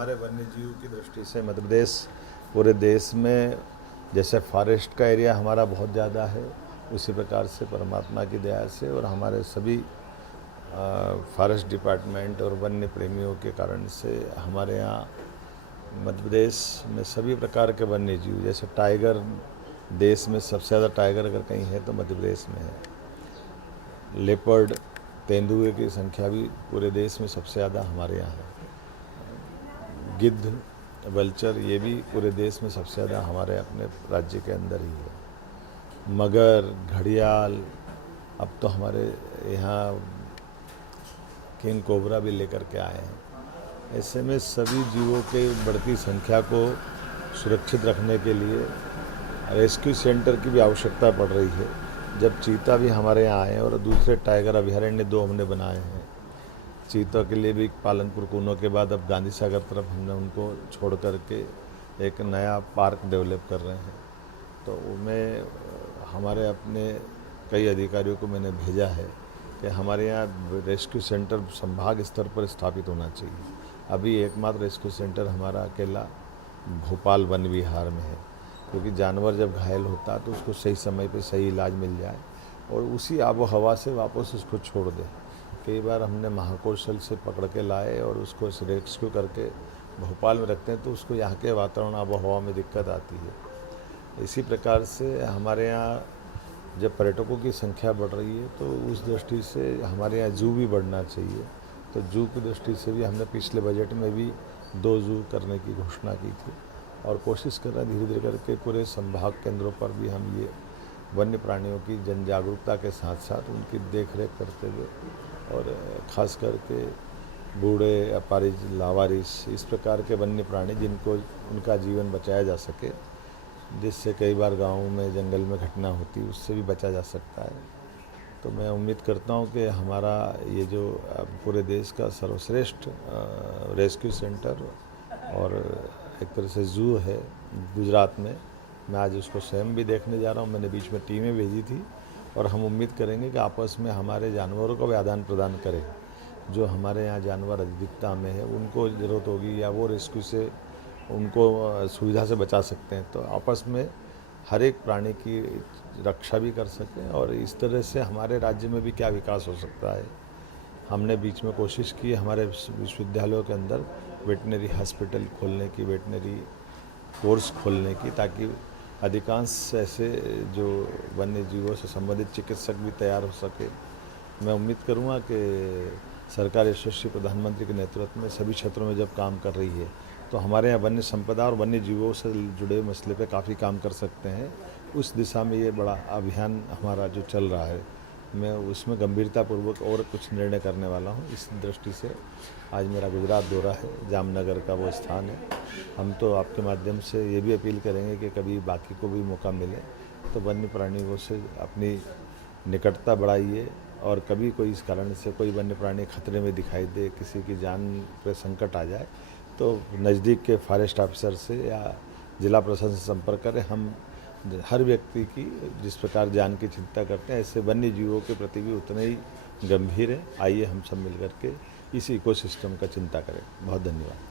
हमारे वन्य जीव की दृष्टि से मध्य प्रदेश पूरे देश में जैसे फॉरेस्ट का एरिया हमारा बहुत ज़्यादा है, उसी प्रकार से परमात्मा की दया से और हमारे सभी फॉरेस्ट डिपार्टमेंट और वन्य प्रेमियों के कारण से हमारे यहाँ मध्य प्रदेश में सभी प्रकार के वन्य जीव, जैसे टाइगर, देश में सबसे ज़्यादा टाइगर अगर कहीं है तो मध्य प्रदेश में है। लेपर्ड, तेंदुए की संख्या भी पूरे देश में सबसे ज़्यादा हमारे यहाँ है। गिद्ध, वल्चर, ये भी पूरे देश में सबसे ज़्यादा हमारे अपने राज्य के अंदर ही है। मगर, घड़ियाल, अब तो हमारे यहाँ किंग कोबरा भी लेकर के आए हैं। ऐसे में सभी जीवों के बढ़ती संख्या को सुरक्षित रखने के लिए रेस्क्यू सेंटर की भी आवश्यकता पड़ रही है। जब चीता भी हमारे यहाँ आए और दूसरे टाइगर अभयारण्य 2 हमने बनाए हैं। चीता के लिए भी पालनपुर कूनो के बाद अब गांधी सागर तरफ हमने उनको छोड़ करके एक नया पार्क डेवलप कर रहे हैं। तो उनमें हमारे अपने कई अधिकारियों को मैंने भेजा है कि हमारे यहाँ रेस्क्यू सेंटर संभाग स्तर पर स्थापित होना चाहिए। अभी एकमात्र रेस्क्यू सेंटर हमारा अकेला भोपाल वन विहार में है, क्योंकि जानवर जब घायल होता है तो उसको सही समय पे सही इलाज मिल जाए और उसी आबो हवा से वापस उसको छोड़ दे। कई बार हमने महाकौशल से पकड़ के लाए और उसको रेस्क्यू करके भोपाल में रखते हैं तो उसको यहाँ के वातावरण आबो हवा में दिक्कत आती है। इसी प्रकार से हमारे यहाँ जब पर्यटकों की संख्या बढ़ रही है तो उस दृष्टि से हमारे यहाँ जू भी बढ़ना चाहिए। तो जू की दृष्टि से भी हमने पिछले बजट में भी 2 जू करने की घोषणा की थी और कोशिश कर रहे हैं धीरे धीरे करके पूरे संभाग केंद्रों पर भी हम ये वन्य प्राणियों की जन जागरूकता के साथ साथ उनकी देखरेख करते हुए और ख़ास करके बूढ़े, अपारिज, लावारिस, इस प्रकार के वन्य प्राणी जिनको उनका जीवन बचाया जा सके, जिससे कई बार गाँव में जंगल में घटना होती है उससे भी बचा जा सकता है। तो मैं उम्मीद करता हूँ कि हमारा ये जो पूरे देश का सर्वश्रेष्ठ रेस्क्यू सेंटर और एक तरह से जू है गुजरात में, मैं आज उसको स्वयं भी देखने जा रहा हूँ। मैंने बीच में टीमें भेजी थी और हम उम्मीद करेंगे कि आपस में हमारे जानवरों का भी आदान प्रदान करें। जो हमारे यहाँ जानवर अधिकता में है उनको ज़रूरत होगी या वो रेस्क्यू से उनको सुविधा से बचा सकते हैं, तो आपस में हर एक प्राणी की रक्षा भी कर सकें और इस तरह से हमारे राज्य में भी क्या विकास हो सकता है। हमने बीच में कोशिश की हमारे विश्वविद्यालयों के अंदर वेटनरी हॉस्पिटल खोलने की, वेटनरी कोर्स खोलने की, ताकि अधिकांश ऐसे जो वन्य जीवों से संबंधित चिकित्सक भी तैयार हो सके। मैं उम्मीद करूँगा कि सरकार यशस्वी प्रधानमंत्री के नेतृत्व में सभी क्षेत्रों में जब काम कर रही है तो हमारे यहाँ वन्य संपदा और वन्य जीवों से जुड़े मसले पे काफ़ी काम कर सकते हैं। उस दिशा में ये बड़ा अभियान हमारा जो चल रहा है, मैं उसमें गंभीरतापूर्वक और कुछ निर्णय करने वाला हूँ। इस दृष्टि से आज मेरा गुजरात दौरा है, जामनगर का वो स्थान है। हम तो आपके माध्यम से ये भी अपील करेंगे कि कभी बाकी को भी मौका मिले तो वन्य प्राणियों से अपनी निकटता बढ़ाइए और कभी कोई इस कारण से कोई वन्य प्राणी खतरे में दिखाई दे, किसी की जान पर संकट आ जाए तो नज़दीक के फॉरेस्ट ऑफिसर से या जिला प्रशासन से संपर्क करें। हम हर व्यक्ति की जिस प्रकार जान की चिंता करते हैं ऐसे वन्य जीवों के प्रति भी उतने ही गंभीर हैं। आइए हम सब मिलकर के इस इकोसिस्टम का चिंता करें। बहुत धन्यवाद।